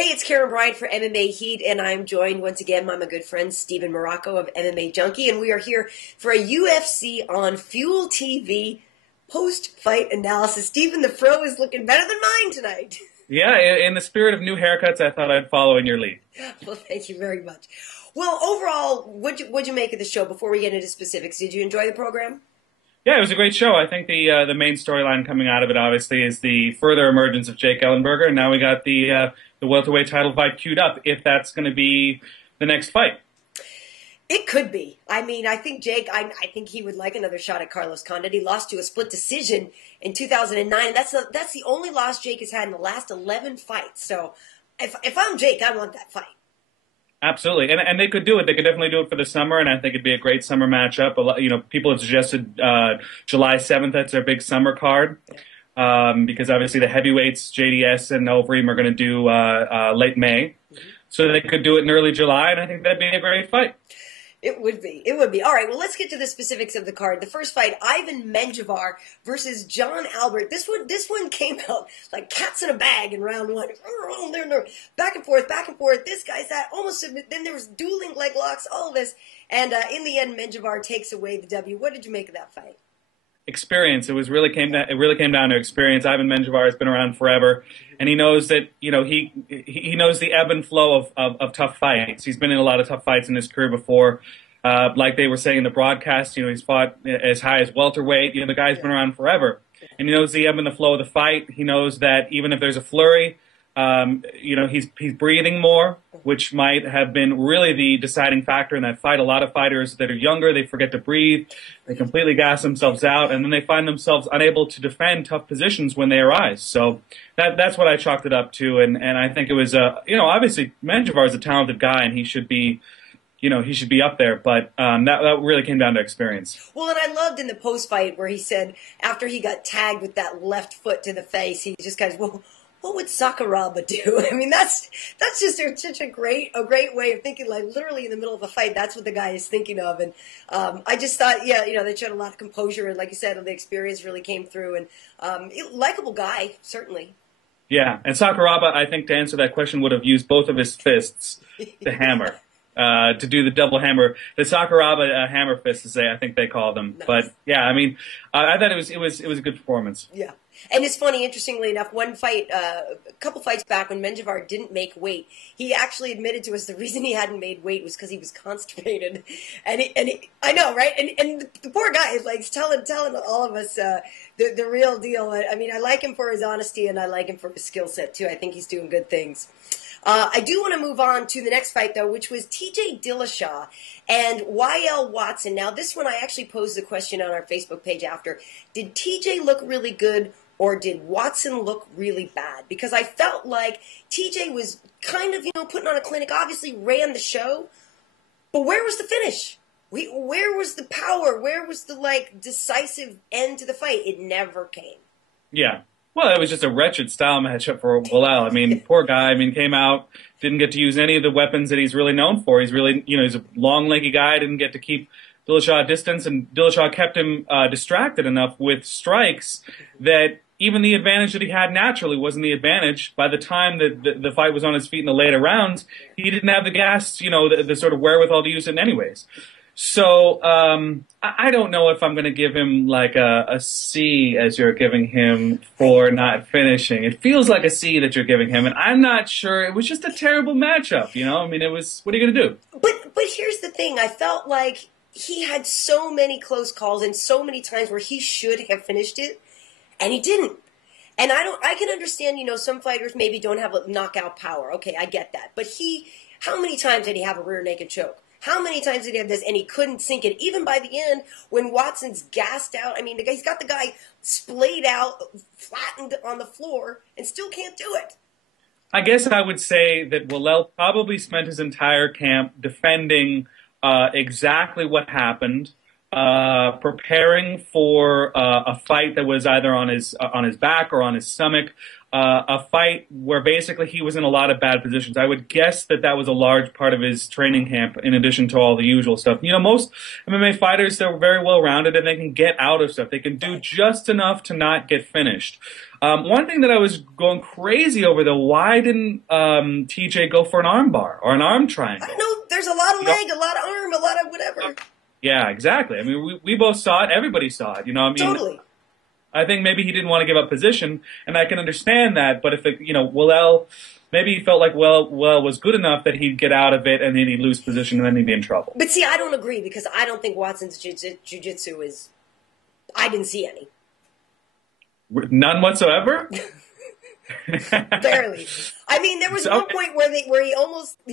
Hey, it's Karyn Bryant for MMA Heat, and I'm joined once again by my good friend Stephen Marrocco of MMA Junkie, and we are here for a UFC on Fuel TV post-fight analysis. Stephen, the fro is looking better than mine tonight. Yeah, in the spirit of new haircuts, I thought I'd follow in your lead. Well, thank you very much. Well, overall, what'd you make of the show before we get into specifics? Did you enjoy the program? Yeah, it was a great show. I think the main storyline coming out of it, obviously, is the further emergence of Jake Ellenberger. And now we got the welterweight title fight queued up, if that's going to be the next fight. It could be. I mean, I think Jake, I think he would like another shot at Carlos Condit. He lost to a split decision in 2009. That's the only loss Jake has had in the last 11 fights. So if I'm Jake, I want that fight. Absolutely, and they could do it. They could definitely do it for the summer, and I think it'd be a great summer matchup. A lot, people have suggested July 7th. That's their big summer card, because obviously the heavyweights, JDS and Overeem, are going to do late May, so they could do it in early July, and I think that'd be a great fight. It would be. It would be. All right, well, let's get to the specifics of the card. The first fight, Ivan Menjivar versus John Albert. This one came out like cats in a bag in round one. Back and forth, back and forth. This guy's that, almost submit. Then there was dueling leg locks, all of this. And in the end, Menjivar takes away the W. What did you make of that fight? Experience. It really came down to experience. Ivan Menjivar has been around forever, and he knows that he knows the ebb and flow of tough fights. He's been in a lot of tough fights in his career before. Like they were saying in the broadcast, he's fought as high as welterweight. The guy's been around forever, and he knows the ebb and the flow of the fight. He knows that even if there's a flurry, he's breathing more, which might have been really the deciding factor in that fight. A lot of fighters that are younger, they forget to breathe, they completely gas themselves out, and then they find themselves unable to defend tough positions when they arise. So that's what I chalked it up to, and I think it was, obviously Menjivar is a talented guy, and he should be up there, but that really came down to experience. Well, and I loved in the post-fight where he said after he got tagged with that left foot to the face, he just goes, well, what would Sakuraba do? I mean, that's just such a great way of thinking, like literally in the middle of a fight, that's what the guy is thinking of. And I just thought, they showed a lot of composure, and like you said, the experience really came through, and likable guy, certainly. Yeah, and Sakuraba, I think to answer that question, would have used both of his fists to hammer. To do the double hammer, the Sakuraba hammer fist, as I think they call them. Nice. But yeah, I mean, I thought it was a good performance. Yeah, and it's funny. Interestingly enough, one fight, a couple fights back, when Menjivar didn't make weight, he actually admitted to us the reason he hadn't made weight was because he was constipated. And I know, right? And the poor guy is like telling all of us the real deal. I mean, I like him for his honesty, and I like him for his skill set too. I think he's doing good things. I do want to move on to the next fight, though, which was TJ Dillashaw and Walel Watson. Now, this one I actually posed the question on our Facebook page after. Did TJ look really good, or did Watson look really bad? Because I felt like TJ was kind of, putting on a clinic, obviously ran the show, but where was the finish? Where was the power? Where was the, decisive end to the fight? It never came. Yeah. Well, it was just a wretched style matchup for Walel. I mean, poor guy. I mean, came out, didn't get to use any of the weapons that he's really known for. He's really, he's a long, lanky guy, didn't get to keep Dillashaw at distance, and Dillashaw kept him distracted enough with strikes that even the advantage that he had naturally wasn't the advantage. By the time that the fight was on his feet in the later rounds, he didn't have the gas, the sort of wherewithal to use it anyways. So I don't know if I'm going to give him like a C as you're giving him for not finishing. It feels like a C that you're giving him, and I'm not sure. It was just a terrible matchup, I mean, it was, what are you going to do? But here's the thing. I felt like he had so many close calls and so many times where he should have finished it, and he didn't. And I can understand, some fighters maybe don't have a knockout power. Okay, I get that. But how many times did he have a rear naked choke? How many times did he have this, and he couldn't sink it? Even by the end, when Watson's gassed out, I mean, he's got the guy splayed out, flattened on the floor, and still can't do it. I guess I would say that Walel probably spent his entire camp defending exactly what happened, preparing for a fight that was either on his back or on his stomach. A fight where basically he was in a lot of bad positions. I would guess that was a large part of his training camp, in addition to all the usual stuff. You know, most MMA fighters, they're very well rounded and they can get out of stuff. They can do just enough to not get finished. One thing that I was going crazy over, though, why didn't TJ go for an arm bar or an arm triangle? I know there's a lot of leg, a lot of arm, a lot of whatever. Yeah, exactly. I mean, we both saw it. Everybody saw it. You know, I mean, totally. I think maybe he didn't want to give up position, and I can understand that. But if Walel, maybe he felt like Walel was good enough that he'd get out of it, and then he'd lose position, and then he'd be in trouble. But see, I don't agree, because I don't think Watson's jiu-jitsu is. I didn't see any. None whatsoever. Barely. I mean, there was one point where he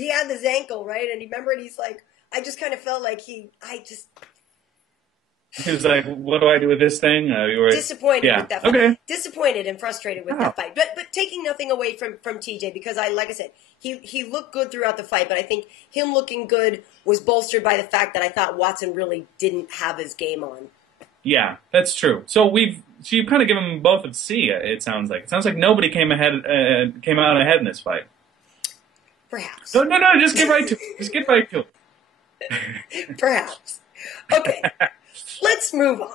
had his ankle right, and he's like, I just kind of felt like he was like, what do I do with this thing? Disappointed with that fight. Okay. Disappointed and frustrated with that fight. But taking nothing away from TJ, because like I said, he looked good throughout the fight, but I think him looking good was bolstered by the fact that I thought Watson really didn't have his game on. Yeah, that's true. So you've kind of given them both a C, it sounds like. It sounds like nobody came out ahead in this fight. Perhaps. No, just get right to it. Just get right to it. Perhaps. Okay. Let's move on.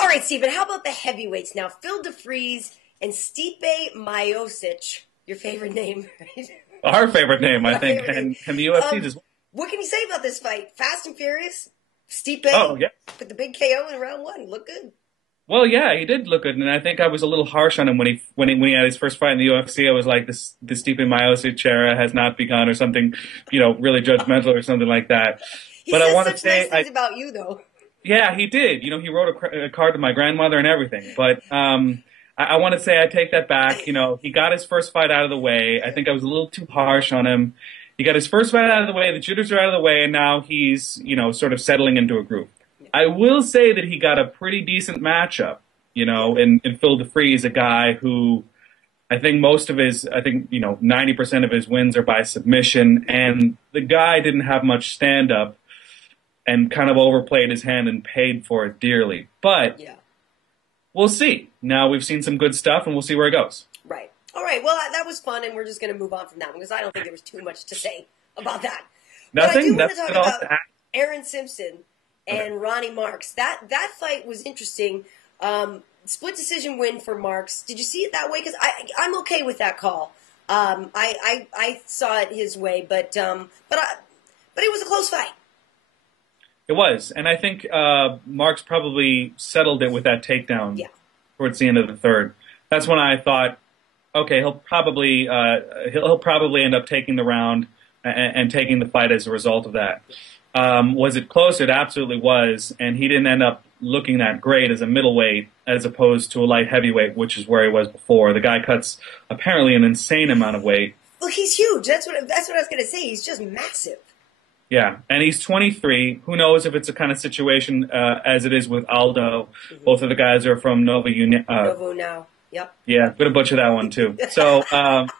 All right, Steven, how about the heavyweights now? Phil DeFries and Stipe Miocic, your favorite name, right? Our favorite name, I think, and the UFC as well. What can you say about this fight? Fast and furious? Stipe put the big KO in round one. Look good. Well, yeah, he did look good, and I think I was a little harsh on him when he had his first fight in the UFC. I was like, this Stipe Miocic era has not begun, or something, really judgmental or something like that. But I want to say nice things about you, though. Yeah, he did. He wrote a card to my grandmother and everything. But I want to say I take that back. He got his first fight out of the way. I think I was a little too harsh on him. He got his first fight out of the way. The jitters are out of the way, and now he's sort of settling into a groove. I will say that he got a pretty decent matchup. In Phil DeFries, a guy who I think 90% of his wins are by submission, and the guy didn't have much stand up. And kind of overplayed his hand and paid for it dearly. But we'll see. Now we've seen some good stuff, and we'll see where it goes. Right. All right. Well, that was fun, and we're just going to move on from that one, because I don't think there was too much to say about that. Nothing? But I do want to talk about Aaron Simpson and Ronny Marks. That fight was interesting. Split decision win for Marks. Did you see it that way? Because I'm okay with that call. I saw it his way, but it was a close fight. It was, and I think Marks probably settled it with that takedown towards the end of the third. That's when I thought, okay, he'll probably end up taking the round and taking the fight as a result of that. Was it close? It absolutely was, and he didn't end up looking that great as a middleweight as opposed to a light heavyweight, which is where he was before. The guy cuts apparently an insane amount of weight. Well, he's huge. That's what I was going to say. He's just massive. Yeah, and he's 23. Who knows if it's a kind of situation as it is with Aldo. Mm-hmm. Both of the guys are from Novo now. Yep. Yeah, going to butcher that one too. So, both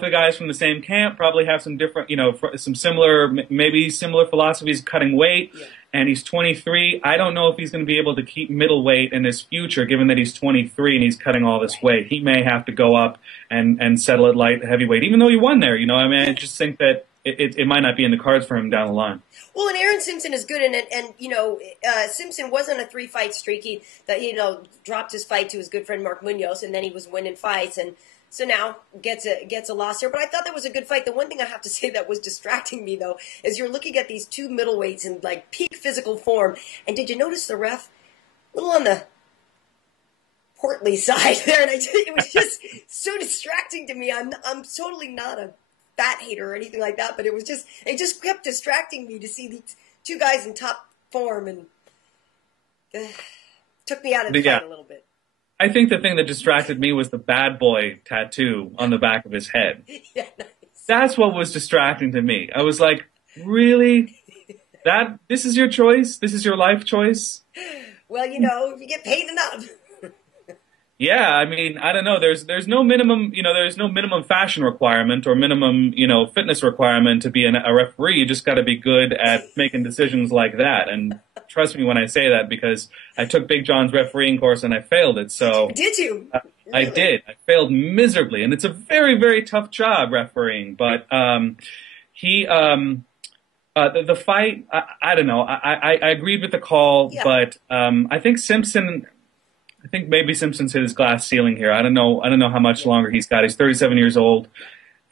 the guys from the same camp probably have some different, some similar, maybe similar philosophies cutting weight. Yeah. And he's 23. I don't know if he's going to be able to keep middleweight in his future, given that he's 23 and he's cutting all this weight. He may have to go up and settle at light heavyweight, even though he won there. I just think that it might not be in the cards for him down the line. Well, and Aaron Simpson is good, and Simpson wasn't a 3-fight streak. He dropped his fight to his good friend Mark Munoz, and then he was winning fights, and so now gets a loss here. But I thought that was a good fight. The one thing I have to say that was distracting me, though, is you're looking at these two middleweights in like peak physical form, and did you notice the ref a little on the portly side there? And it was just so distracting to me. I'm totally not a fat hater or anything like that, but it just kept distracting me to see these two guys in top form, and took me out of the fight a little bit. I think the thing that distracted me was the bad boy tattoo on the back of his head. Yeah, nice. That's what was distracting to me. I was like, really? This is your choice? This is your life choice? Well, if you get paid enough. Yeah, I mean, I don't know. There's no minimum, there's no minimum fashion requirement or minimum, fitness requirement to be a referee. You just got to be good at making decisions like that. And trust me when I say that because I took Big John's refereing course and I failed it. So Did you? I Really? did. I failed miserably, and it's a very, very tough job refereeing. But he, the fight, I don't know. I agreed with the call, Yeah. but I think Simpson. I think maybe Simpson's hit his glass ceiling here. I don't know. I don't know how much longer he's got. He's 37 years old,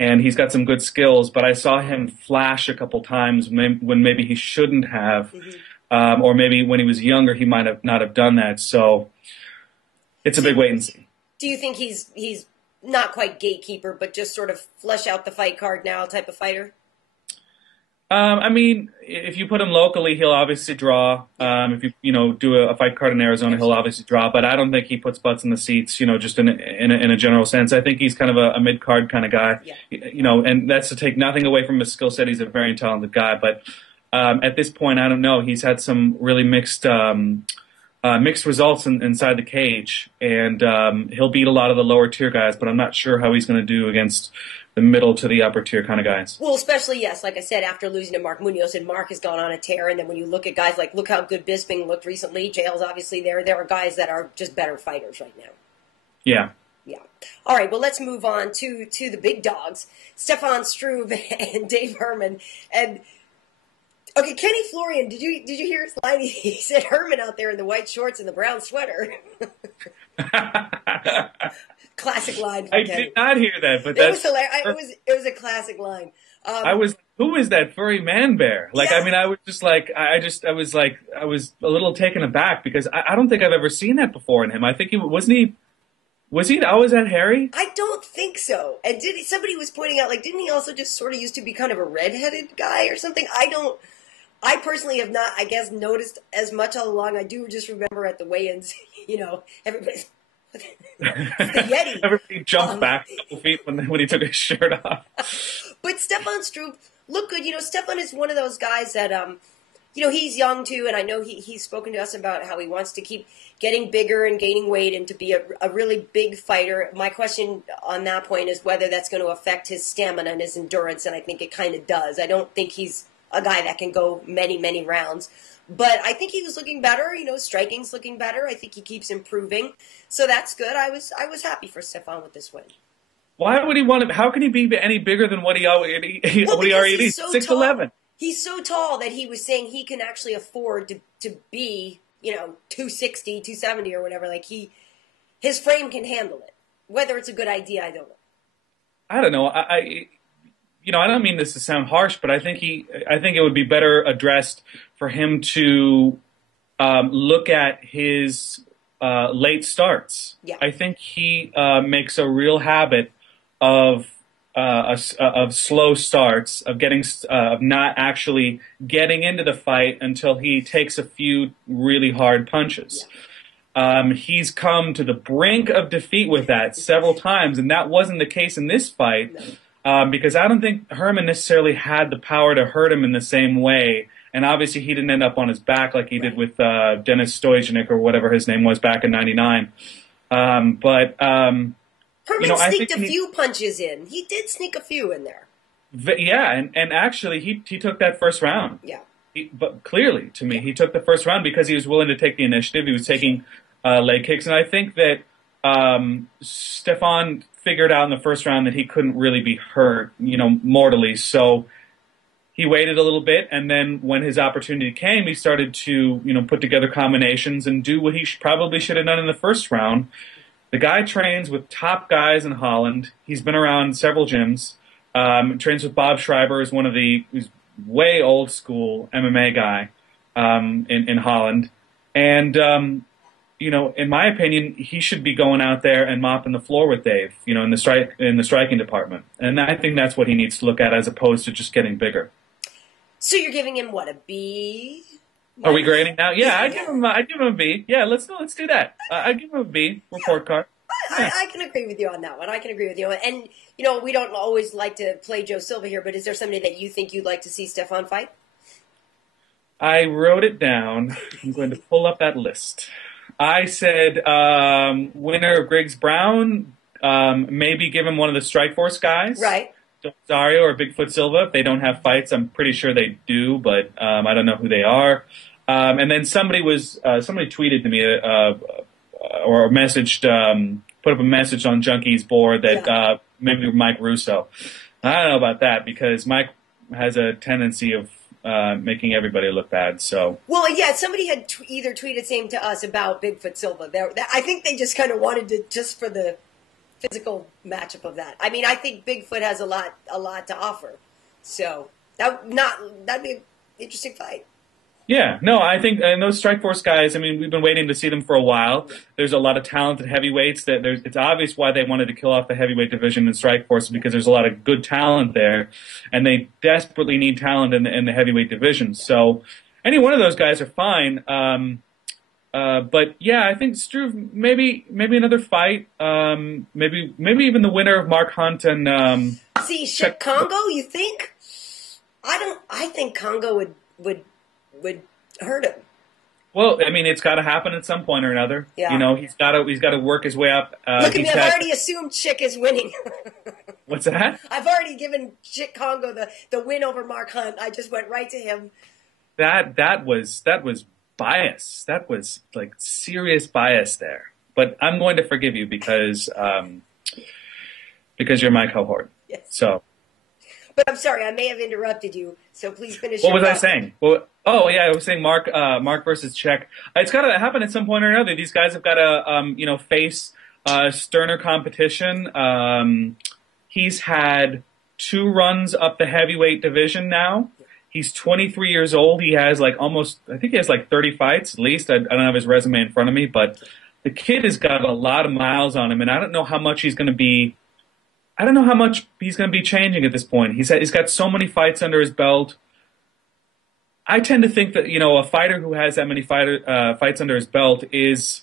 and he's got some good skills. But I saw him flash a couple times when maybe he shouldn't have, or maybe when he was younger he might have not have done that. So it's a big wait and see. Do you think he's not quite gatekeeper, but just sort of flesh out the fight card now type of fighter? I mean, if you put him locally, he'll obviously draw. If you do a fight card in Arizona, he'll obviously draw. But I don't think he puts butts in the seats. Just in a general sense. I think he's kind of a mid card kind of guy. Yeah. And that's to take nothing away from his skill set. He's a very talented guy. But at this point, I don't know. He's had some really mixed results inside the cage, and he'll beat a lot of the lower tier guys. But I'm not sure how he's going to do against the middle to the upper tier kind of guys. Well, especially, yes, like I said, after losing to Mark Munoz, and Mark has gone on a tear, and then when you look at guys look how good Bisping looked recently, JL's obviously there. There are guys that are just better fighters right now. Yeah. Yeah. All right, well, let's move on to the big dogs, Stefan Struve and Dave Herman. And, okay, Kenny Florian, did you hear his line? He said Herman out there in the white shorts and the brown sweater. Classic line. I did not hear that, but it was hilarious. It was a classic line. Who is that furry man bear? Like, Yeah. I mean, I was just like, I was a little taken aback because I don't think I've ever seen that before in him. I think was he always that hairy? I don't think so. And somebody was pointing out, didn't he also just sort of used to be kind of a redheaded guy or something? I personally have not, I guess, noticed as much all along. I do just remember at the weigh-ins, everybody's the Yeti. Everybody jumped back a couple feet when he took his shirt off. But Stefan Struve looked good. Stefan is one of those guys that, he's young too, and I know he's spoken to us about how he wants to keep getting bigger and gaining weight and to be a really big fighter. My question on that point is whether that's going to affect his stamina and his endurance, and I think it kind of does. I don't think he's a guy that can go many, many rounds. But I think he was looking better. Striking's looking better. I think he keeps improving. So that's good. I was happy for Stefan with this win. Why would he want to? How can he be any bigger than what he already is? 6'11". He's so tall that he was saying he can actually afford to be, 260, 270 or whatever. His frame can handle it. Whether it's a good idea, I don't know. I don't know. I don't mean this to sound harsh, but I think it would be better addressed for him to look at his late starts. Yeah. I think he makes a real habit of slow starts, of not actually getting into the fight until he takes a few really hard punches. Yeah. He's come to the brink of defeat with that several times, and that wasn't the case in this fight. No. Because I don't think Herman necessarily had the power to hurt him in the same way. And obviously he didn't end up on his back like he did with Denis Stojanik or whatever his name was back in '99. Herman sneaked a few punches in. He did sneak a few in there. Yeah, and actually he took that first round. Yeah. But clearly, to me, he took the first round because he was willing to take the initiative. He was taking leg kicks. And I think that Stefan figured out in the first round that he couldn't really be hurt, mortally. So he waited a little bit, and then when his opportunity came, he started to, put together combinations and do what he probably should have done in the first round. The guy trains with top guys in Holland. He's been around several gyms. Trains with Bob Schreiber, who's way old school MMA guy in Holland. And in my opinion, he should be going out there and mopping the floor with Dave, in the striking department. And I think that's what he needs to look at as opposed to just getting bigger. So you're giving him what, a B? Are we grading now? Yeah, I give him a B. Yeah, let's do that. I give him a B report card. I can agree with you on that one. I can agree with you. And we don't always like to play Joe Silva here, but is there somebody that you think you'd like to see Stefan fight? I wrote it down. I'm going to pull up that list. I said winner of Griggs Brown, maybe give him one of the Strikeforce guys. Right. Dario or Bigfoot Silva. If they don't have fights, I'm pretty sure they do, but I don't know who they are. And then somebody tweeted to me or messaged, put up a message on Junkie's board that maybe Mike Russo. I don't know about that because Mike has a tendency of making everybody look bad. So somebody had either tweeted same to us about Bigfoot Silva. I think they just kind of wanted to just for the physical matchup of that. I mean, I think Bigfoot has a lot to offer. So that'd be an interesting fight. Yeah, no, I think, and those Strikeforce guys, I mean, we've been waiting to see them for a while. There's a lot of talented heavyweights it's obvious why they wanted to kill off the heavyweight division in Strikeforce because there's a lot of good talent there, and they desperately need talent in the heavyweight division. So any one of those guys are fine. But yeah, I think Struve, maybe another fight, maybe even the winner of Mark Hunt and, Congo, you think? I think Congo would hurt him. Well, I mean, it's got to happen at some point or another. Yeah. You know, he's got to work his way up. Look at me, I've already assumed Chick is winning. What's that? I've already given Chick Congo the win over Mark Hunt. I just went right to him. That was bias. That was like serious bias there. But I'm going to forgive you because you're my cohort. Yes. So. But I'm sorry, I may have interrupted you, so please finish. What was I saying? Well, I was saying Mark versus Czech. It's got to happen at some point or another. These guys have got to, face sterner competition. He's had 2 runs up the heavyweight division now. He's 23 years old. He has I think he has 30 fights at least. I don't have his resume in front of me, but the kid has got a lot of miles on him, and I don't know how much he's going to be. I don't know how much he's going to be changing at this point. He's got so many fights under his belt. I tend to think that, a fighter who has that many fights under his belt has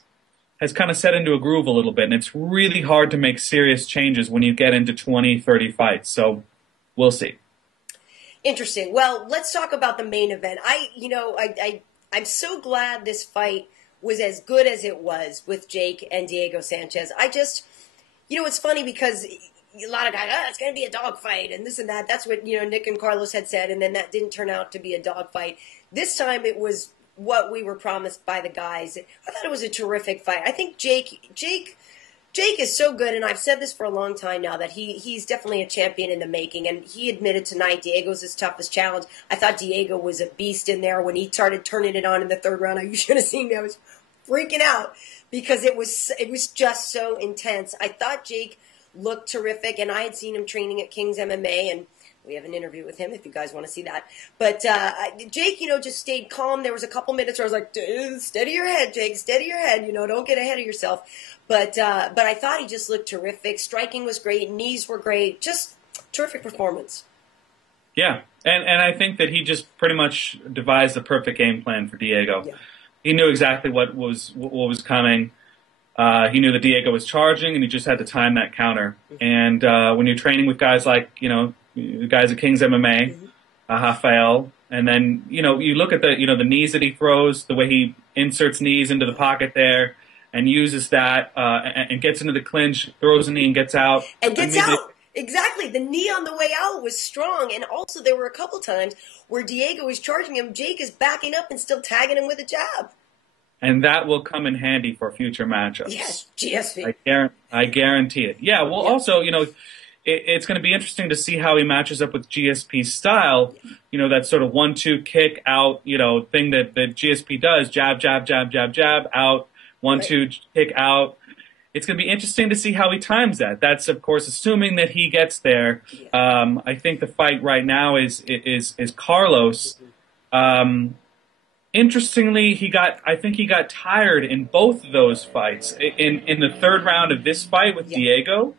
kind of set into a groove a little bit, and it's really hard to make serious changes when you get into 20, 30 fights. So we'll see. Interesting. Well, let's talk about the main event. I'm so glad this fight was as good as it was with Jake and Diego Sanchez. It's funny because a lot of guys, it's going to be a dogfight and this and that. That's what, Nick and Carlos had said, and then that didn't turn out to be a dogfight. This time it was what we were promised by the guys. I thought it was a terrific fight. I think Jake is so good, and I've said this for a long time now, that he's definitely a champion in the making, and he admitted tonight Diego's his toughest challenge. I thought Diego was a beast in there when he started turning it on in the 3rd round. You should have seen me. I was freaking out because it was just so intense. I thought Jake looked terrific, and I had seen him training at King's MMA, and we have an interview with him if you guys want to see that. But Jake, just stayed calm. There was a couple minutes where I was like, steady your head, Jake, steady your head, don't get ahead of yourself. But I thought he just looked terrific. Striking was great. Knees were great. Just terrific performance. Yeah, and I think that he just pretty much devised the perfect game plan for Diego. Yeah. He knew exactly what was coming. He knew that Diego was charging, and he just had to time that counter. And when you're training with guys like, the guys at King's MMA, Rafael, and then, you look at the knees that he throws, the way he inserts knees into the pocket there and uses that and gets into the clinch, throws a knee and gets out. And gets out. Exactly. The knee on the way out was strong. And also there were a couple times where Diego is charging him. Jake is backing up and still tagging him with a jab. And that will come in handy for future matchups. Yes, GSP. I guarantee it. Yeah, well, also, it's going to be interesting to see how he matches up with GSP's style. That sort of 1-2 kick out, thing that GSP does. Jab, jab, jab, jab, jab, out. 1-2 kick out. It's going to be interesting to see how he times that. That's, of course, assuming that he gets there. I think the fight right now is Carlos. Interestingly, I think he got tired in both of those fights. In the 3rd round of this fight with Diego,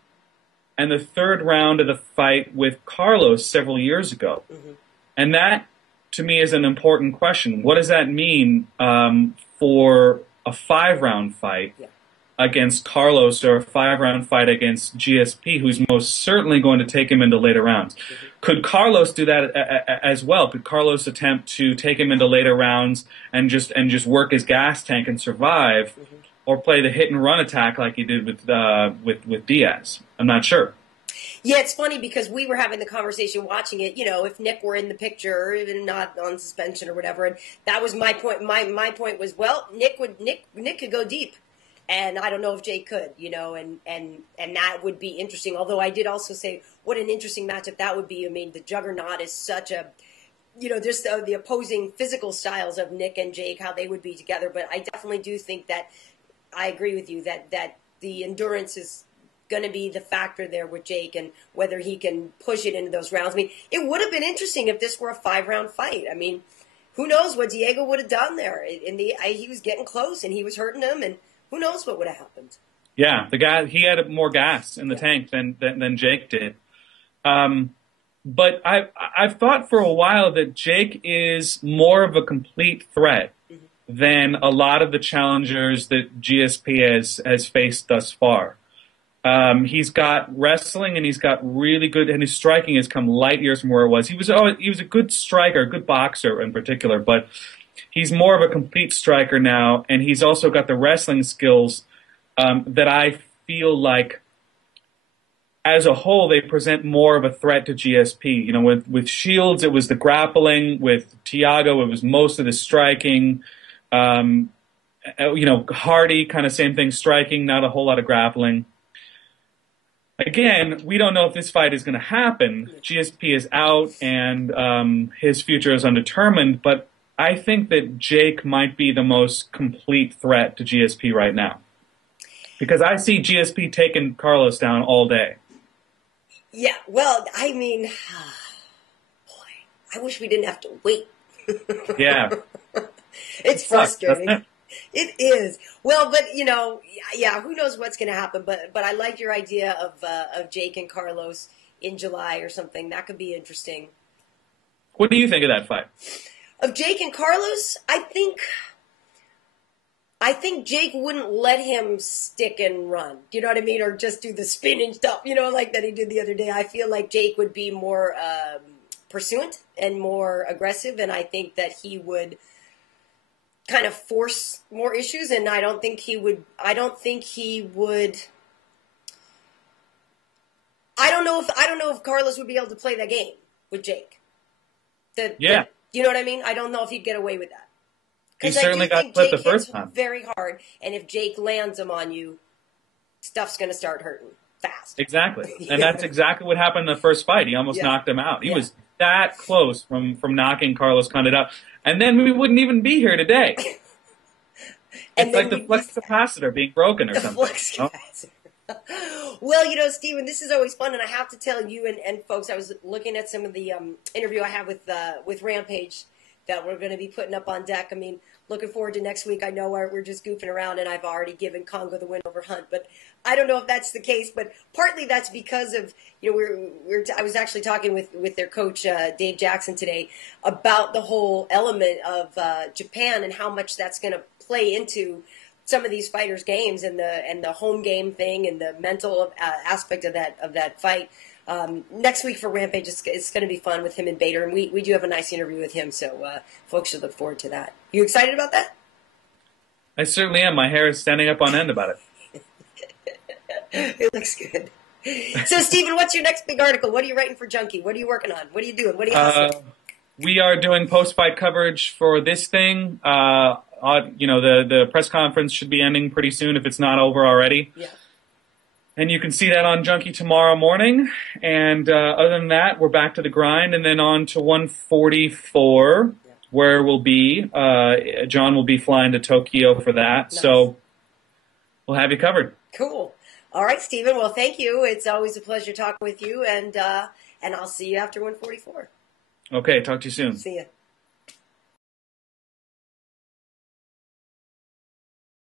and the 3rd round of the fight with Carlos several years ago. Mm-hmm. And that, to me, is an important question. What does that mean for a 5-round fight? Yeah. against Carlos or a 5-round fight against GSP, who's most certainly going to take him into later rounds. Could Carlos do that as well? Could Carlos attempt to take him into later rounds and just work his gas tank and survive, or play the hit and run attack like he did with Diaz? I'm not sure. Yeah, it's funny because we were having the conversation watching it, you know, if Nick were in the picture or even not on suspension or whatever, and that was my point. My point was, well, Nick could go deep. And I don't know if Jake could, you know, and that would be interesting. Although I did also say what an interesting matchup that would be. I mean, the juggernaut is such a, you know, just the opposing physical styles of Nick and Jake, how they would be together. But I definitely do think that I agree with you that the endurance is going to be the factor there with Jake and whether he can push it into those rounds. I mean, it would have been interesting if this were a 5-round fight. I mean, who knows what Diego would have done there? He was getting close and he was hurting him, and who knows what would have happened? Yeah, the guy, he had more gas in the tank than Jake did. But I've thought for a while that Jake is more of a complete threat than a lot of the challengers that GSP has faced thus far. He's got wrestling and he's got really good, and his striking has come light years from where it was. He was a good striker, a good boxer in particular, but he's more of a complete striker now, and he's also got the wrestling skills that I feel like, as a whole, they present more of a threat to GSP. You know, with Shields, it was the grappling. With Thiago, it was most of the striking. You know, Hardy, kind of same thing, striking, not a whole lot of grappling. Again, we don't know if this fight is going to happen. GSP is out, and his future is undetermined, but I think that Jake might be the most complete threat to GSP right now. Because I see GSP taking Carlos down all day. Yeah, well, I mean, boy, I wish we didn't have to wait. Yeah. It's frustrating. It is. Well, but, you know, yeah, who knows what's going to happen. But I like your idea of Jake and Carlos in July or something. That could be interesting. What do you think of that fight? Of Jake and Carlos, I think Jake wouldn't let him stick and run. Do you know what I mean? Or just do the spinning stuff, you know, like that he did the other day. I feel like Jake would be more pursuant and more aggressive, and I think that he would kind of force more issues, and I don't think he would. I don't know if Carlos would be able to play that game with Jake. You know what I mean? I don't know if he'd get away with that. He certainly got clipped the first time. Very hard, and if Jake lands them on you, stuff's going to start hurting fast. Exactly, and that's exactly what happened in the first fight. He almost knocked him out. He was that close from knocking Carlos Condit out, and then we wouldn't even be here today. It's like the flux capacitor being broken or something. Flux capacitor. Well, you know, Steven, this is always fun, and I have to tell you and folks, I was looking at some of the interview I have with Rampage that we're going to be putting up on deck. I mean, looking forward to next week. I know we're just goofing around, and I've already given Congo the win over Hunt, but I don't know if that's the case. But partly that's because of, you know, I was actually talking with their coach Dave Jackson today about the whole element of Japan and how much that's going to play into some of these fighters' games and the home game thing and the mental aspect of that fight. Next week for Rampage, it's going to be fun with him and Bader, and we do have a nice interview with him, so folks should look forward to that. You excited about that? I certainly am. My hair is standing up on end about it. It looks good. So, Steven, what's your next big article? What are you writing for Junkie? What are you working on? What are you doing? What are you hustling? We are doing post-fight coverage for this thing. You know, the press conference should be ending pretty soon if it's not over already. Yeah. And you can see that on Junkie tomorrow morning. And other than that, we're back to the grind, and then on to 144, where we'll be. John will be flying to Tokyo for that. Nice. So we'll have you covered. Cool. All right, Steven. Well, thank you. It's always a pleasure talking with you, and I'll see you after 144. Okay, talk to you soon. See ya.